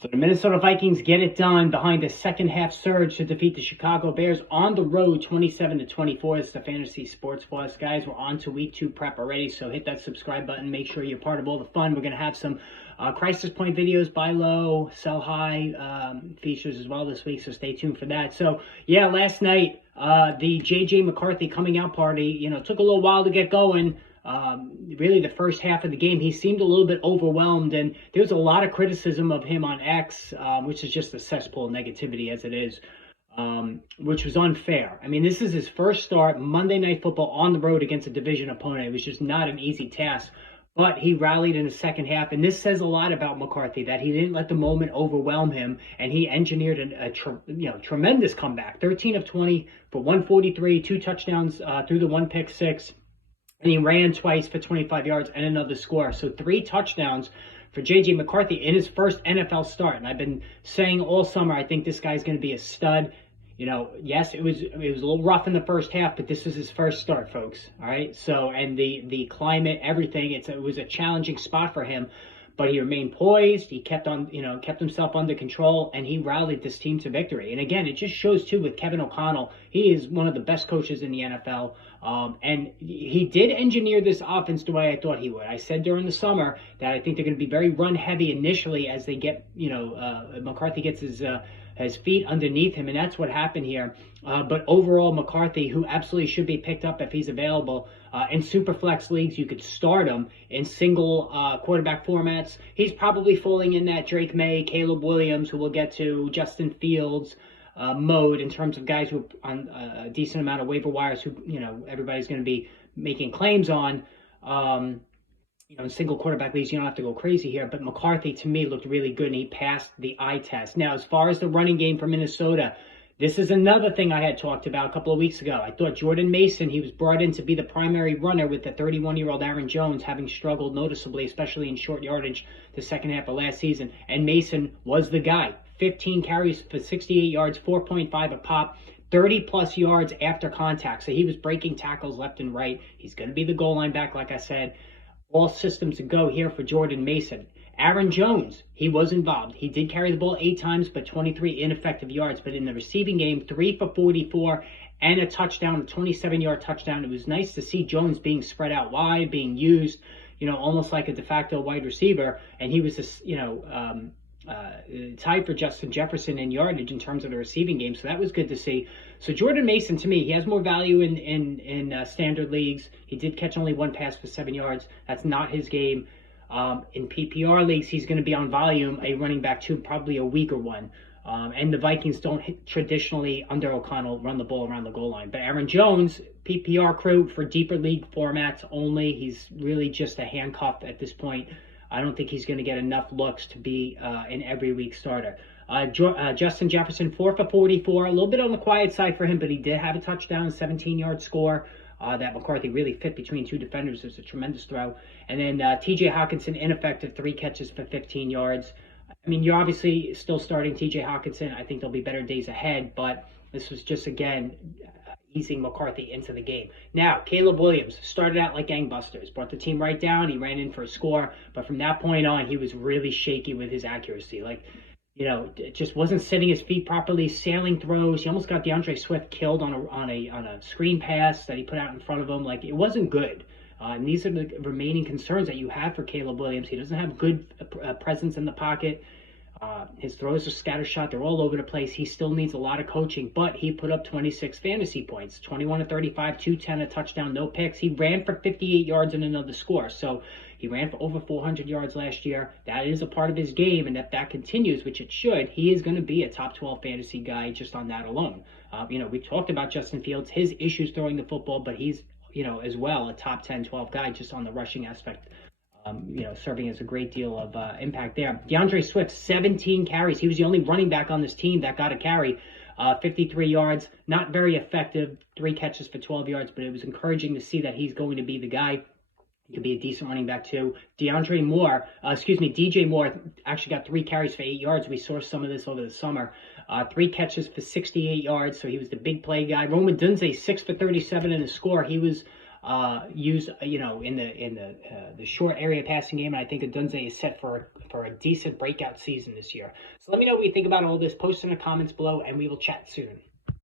So the Minnesota Vikings get it done behind a second half surge to defeat the Chicago Bears on the road 27-24. It's the Fantasy Sports Plus. Guys, we're on to week 2 prep already, so hit that subscribe button. Make sure you're part of all the fun. We're going to have some crisis point videos, buy low, sell high features as well this week, so stay tuned for that. So, yeah, last night, the McCarthy coming out party, took a little while to get going. Really the first half of the game, he seemed a little bit overwhelmed, and there was a lot of criticism of him on X, which is just a cesspool of negativity as it is, which was unfair. I mean, this is his first start, Monday Night Football on the road against a division opponent. It was just not an easy task, but he rallied in the second half, and this says a lot about McCarthy, that he didn't let the moment overwhelm him, and he engineered a tremendous comeback. 13 of 20 for 143, 2 touchdowns through the 1 pick six. And he ran twice for 25 yards and another score. So 3 touchdowns for McCarthy in his first NFL start. And I've been saying all summer, I think this guy's going to be a stud. Yes, it was a little rough in the first half, but this is his first start, folks. All right. So, and the climate, everything, it was a challenging spot for him. But he remained poised. He kept himself under control, and he rallied this team to victory. And again, it just shows too with Kevin O'Connell. He is one of the best coaches in the NFL, and he did engineer this offense the way I thought he would. I said during the summer that I think they're going to be very run heavy initially as they get, McCarthy gets his feet underneath him, and that's what happened here. But overall, McCarthy, who absolutely should be picked up if he's available in super flex leagues, you could start him in single quarterback formats. He's probably falling in that Drake May, Caleb Williams, who we'll get to, Justin Fields mode in terms of guys who are on a decent amount of waiver wires who, everybody's going to be making claims on. In single quarterback leagues, you don't have to go crazy here, but McCarthy, to me, looked really good, and he passed the eye test. Now, as far as the running game for Minnesota, this is another thing I had talked about a couple of weeks ago. I thought Jordan Mason, he was brought in to be the primary runner with the 31-year-old Aaron Jones having struggled noticeably, especially in short yardage the second half of last season, and Mason was the guy. 15 carries for 68 yards, 4.5 a pop, 30-plus yards after contact. So he was breaking tackles left and right. He's going to be the goal line back, like I said. All systems to go here for Jordan Mason. Aaron Jones, he was involved. He did carry the ball 8 times, but 23 ineffective yards. But in the receiving game, 3 for 44 and a touchdown, a 27-yard touchdown. It was nice to see Jones being spread out wide, being used, almost like a de facto wide receiver. And he was, tied for Justin Jefferson in yardage in terms of the receiving game. So that was good to see. So Jordan Mason, to me, he has more value in standard leagues. He did catch only 1 pass for 7 yards. That's not his game. In PPR leagues, he's going to be on volume, a running back too, probably a weaker one. And the Vikings don't traditionally, under O'Connell, run the ball around the goal line. But Aaron Jones, PPR crew for deeper league formats only. He's really just a handcuff at this point. I don't think he's going to get enough looks to be an every week starter. Justin Jefferson, 4 for 44, a little bit on the quiet side for him, but he did have a touchdown, 17-yard score that McCarthy really fit between 2 defenders. It was a tremendous throw. And then T.J. Hockenson, ineffective, 3 catches for 15 yards. I mean, you're obviously still starting T.J. Hockenson. I think there'll be better days ahead, but this was just, again, easing McCarthy into the game. Now, Caleb Williams started out like gangbusters, brought the team right down. He ran in for a score, but from that point on, he was really shaky with his accuracy. It just wasn't setting his feet properly, sailing throws. He almost got DeAndre Swift killed on a screen pass that he put out in front of him. It wasn't good. And these are the remaining concerns that you have for Caleb Williams. He doesn't have good presence in the pocket. His throws are scattershot. They're all over the place. He still needs a lot of coaching, but he put up 26 fantasy points, 21 to 35, 210, a touchdown, no picks. He ran for 58 yards and another score. So he ran for over 400 yards last year. That is a part of his game, and if that continues, which it should, he is going to be a top 12 fantasy guy just on that alone. We talked about Justin Fields, his issues throwing the football, but he's, as well, a top 10, 12 guy just on the rushing aspect. Serving as a great deal of impact there. DeAndre Swift, 17 carries. He was the only running back on this team that got a carry. 53 yards, not very effective, 3 catches for 12 yards, but it was encouraging to see that he's going to be the guy. He could be a decent running back too. DJ Moore actually got 3 carries for 8 yards. We saw some of this over the summer. 3 catches for 68 yards, so he was the big play guy. Rome Odunze, 6 for 37 in the score. He was used, in the short area passing game. And I think Odunze is set for for a decent breakout season this year. So let me know what you think about all this. Post in the comments below, and we will chat soon.